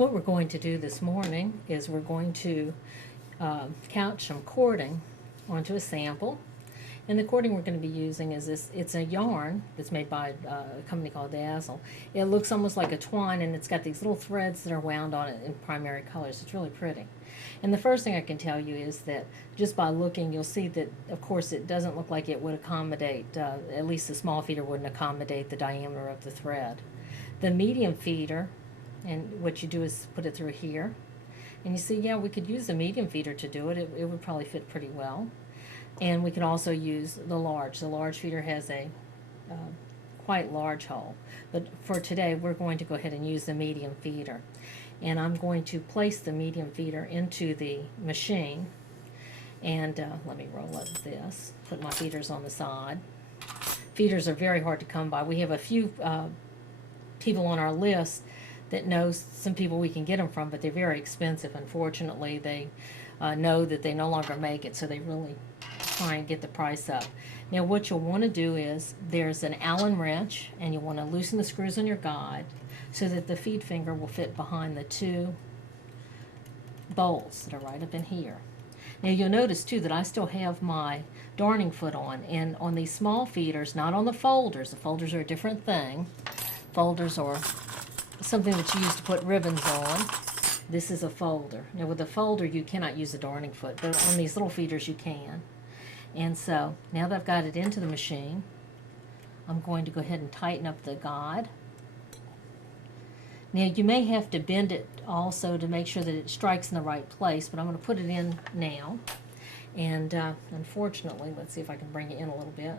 What we're going to do this morning is we're going to couch some cording onto a sample. And the cording we're going to be using is this. It's a yarn that's made by a company called Dazzle. It looks almost like a twine, and it's got these little threads that are wound on it in primary colors. It's really pretty. And the first thing I can tell you is that just by looking, you'll see that, of course, it doesn't look like it would accommodate, at least the small feeder wouldn't accommodate the diameter of the thread. The medium feeder, and what you do is put it through here. And you see, yeah, we could use the medium feeder to do it. It would probably fit pretty well. And we can also use the large. The large feeder has a quite large hole. But for today, we're going to go ahead and use the medium feeder. And I'm going to place the medium feeder into the machine. And let me roll up this, put my feeders on the side. Feeders are very hard to come by. We have a few people on our list that knows some people we can get them from, but they're very expensive. Unfortunately, they know that they no longer make it, so they really try and get the price up. Now what you'll want to do is, there's an Allen wrench, and you want to loosen the screws on your guide so that the feed finger will fit behind the two bolts that are right up in here. Now you'll notice too that I still have my darning foot on, and on these small feeders, not on the folders are a different thing. Folders are something that you use to put ribbons on. This is a folder. Now with a folder you cannot use a darning foot, but on these little feeders you can. And so now that I've got it into the machine, I'm going to go ahead and tighten up the guide. Now you may have to bend it also to make sure that it strikes in the right place, but I'm going to put it in now. And unfortunately, let's see if I can bring it in a little bit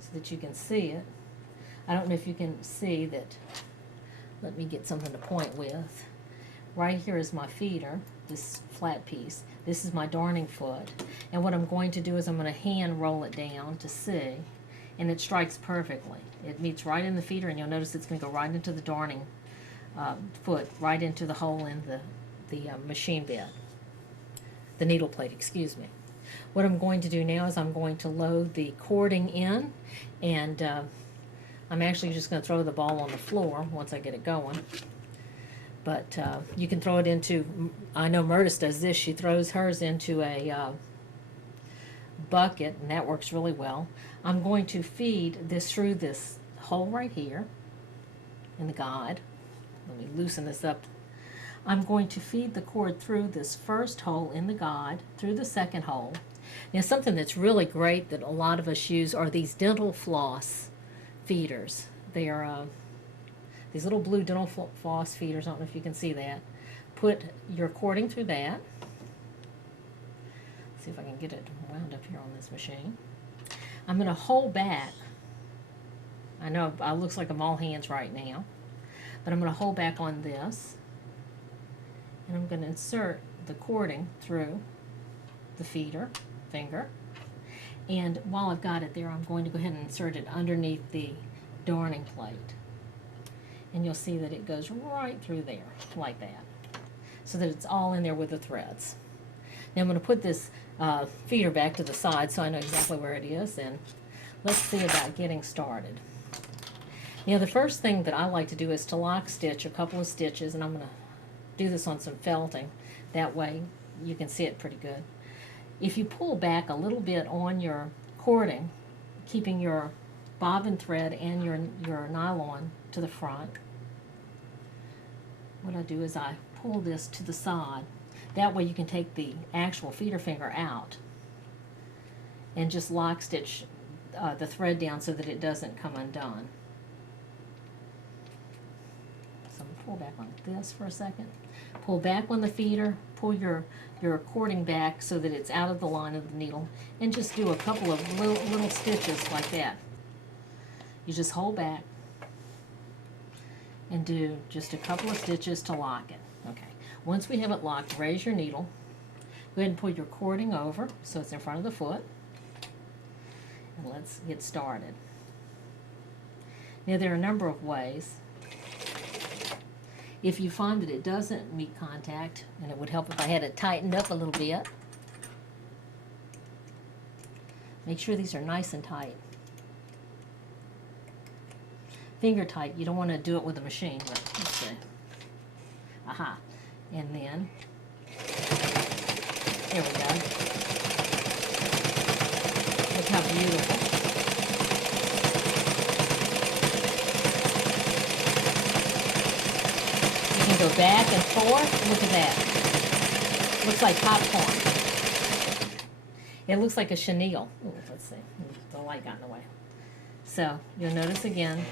so that you can see it. I don't know if you can see that. Let me get something to point with. Right here is my feeder, this flat piece. This is my darning foot. And what I'm going to do is I'm going to hand roll it down to see, and it strikes perfectly. It meets right in the feeder, and you'll notice it's going to go right into the darning foot, right into the hole in the machine bed, the needle plate, excuse me. What I'm going to do now is I'm going to load the cording in, and I'm actually just going to throw the ball on the floor once I get it going. But you can throw it into, I know Murtis does this, she throws hers into a bucket, and that works really well. I'm going to feed this through this hole right here in the guide. Let me loosen this up. I'm going to feed the cord through this first hole in the guide, through the second hole. Now something that's really great that a lot of us use are these dental floss feeders. They are these little blue dental floss feeders. I don't know if you can see that. Put your cording through that. Let's see if I can get it wound up here on this machine. I'm going to hold back. I know it looks like I'm all hands right now, but I'm going to hold back on this, and I'm going to insert the cording through the feeder finger. And while I've got it there, I'm going to go ahead and insert it underneath the darning plate. And you'll see that it goes right through there, like that, so that it's all in there with the threads. Now I'm going to put this feeder back to the side so I know exactly where it is, and let's see about getting started. Now the first thing that I like to do is to lock stitch a couple of stitches, and I'm going to do this on some felting. That way you can see it pretty good. If you pull back a little bit on your cording, keeping your bobbin thread and your nylon to the front, what I do is I pull this to the side. That way you can take the actual feeder finger out and just lock stitch the thread down so that it doesn't come undone. So I'm going to pull back like this for a second. Pull back on the feeder, pull your cording back so that it's out of the line of the needle, and just do a couple of little stitches like that. You just hold back and do just a couple of stitches to lock it. Okay. Once we have it locked, raise your needle. Go ahead and pull your cording over so it's in front of the foot. And let's get started. Now there are a number of ways. If you find that it doesn't meet contact, and it would help if I had it tightened up a little bit, make sure these are nice and tight. finger tight. You don't want to do it with a machine, but let's see. Aha. And then, there we go. Look how beautiful. You can go back and forth. Look at that. Looks like popcorn. It looks like a chenille. Ooh, let's see. The light got in the way. So you'll notice again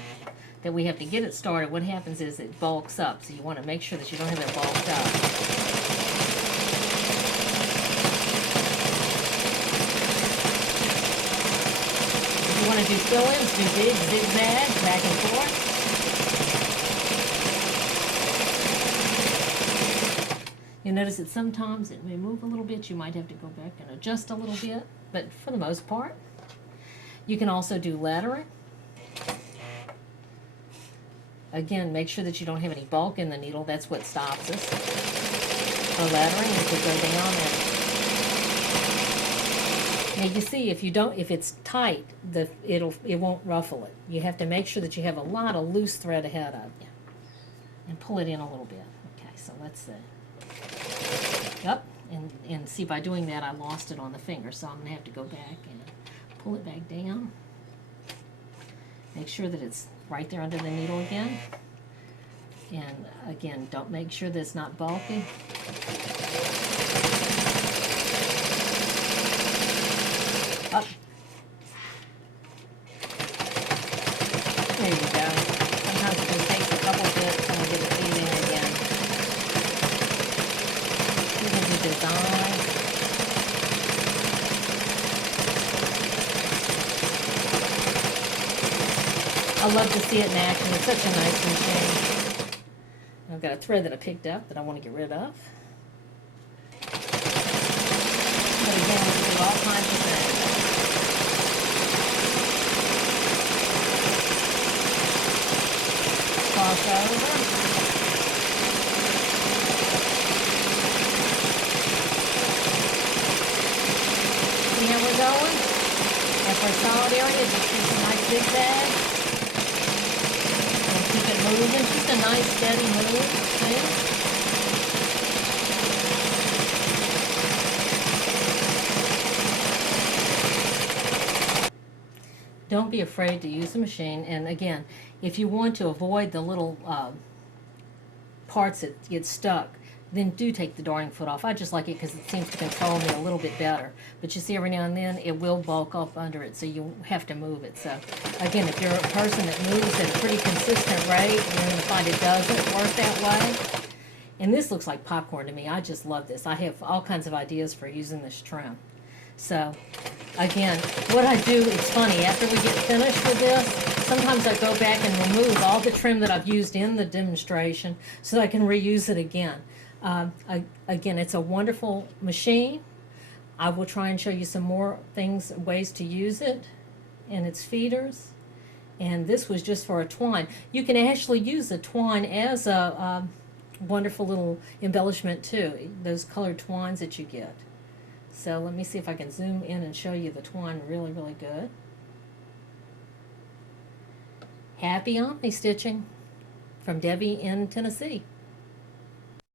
that we have to get it started. What happens is it bulks up, so you want to make sure that you don't have it bulked up. If you want to do fill-ins, do big zigzags back and forth. You'll notice that sometimes it may move a little bit. You might have to go back and adjust a little bit, but for the most part, you can also do lettering. Again, make sure that you don't have any bulk in the needle. That's what stops us. For lettering, you could go down and now you see if it's tight, it won't ruffle it. You have to make sure that you have a lot of loose thread ahead of you. And pull it in a little bit. Okay, so let's see. Yep, and see, by doing that I lost it on the finger, so I'm going to have to go back and pull it back down. Make sure that it's right there under the needle again. And again, don't make sure that it's not bulky. Up. There you go. Sometimes it just takes a couple bits and we'll get it feed in again. You can do design. I love to see it in action. It's such a nice machine. I've got a thread that I picked up that I want to get rid of. But again, we can do all kinds of things. Cross over. See how we're going? And for a solid area, just do some nice zigzags. Keep it moving, just a nice steady move. See? Don't be afraid to use the machine. And again, if you want to avoid the little parts that get stuck, then do take the darning foot off. I just like it because it seems to control me a little bit better. But you see, every now and then it will bulk up under it, so you have to move it. So again, if you're a person that moves at a pretty consistent rate, you're going to find it doesn't work that way. And this looks like popcorn to me. I just love this. I have all kinds of ideas for using this trim. So again, what I do, it's funny, after we get finished with this, sometimes I go back and remove all the trim that I've used in the demonstration so that I can reuse it again. Again, it's a wonderful machine. I will try and show you some more things, ways to use it and its feeders. And this was just for a twine. You can actually use the twine as a wonderful little embellishment too, those colored twines that you get. So let me see if I can zoom in and show you the twine really, really good. Happy OmniStitching from Debbie in Tennessee.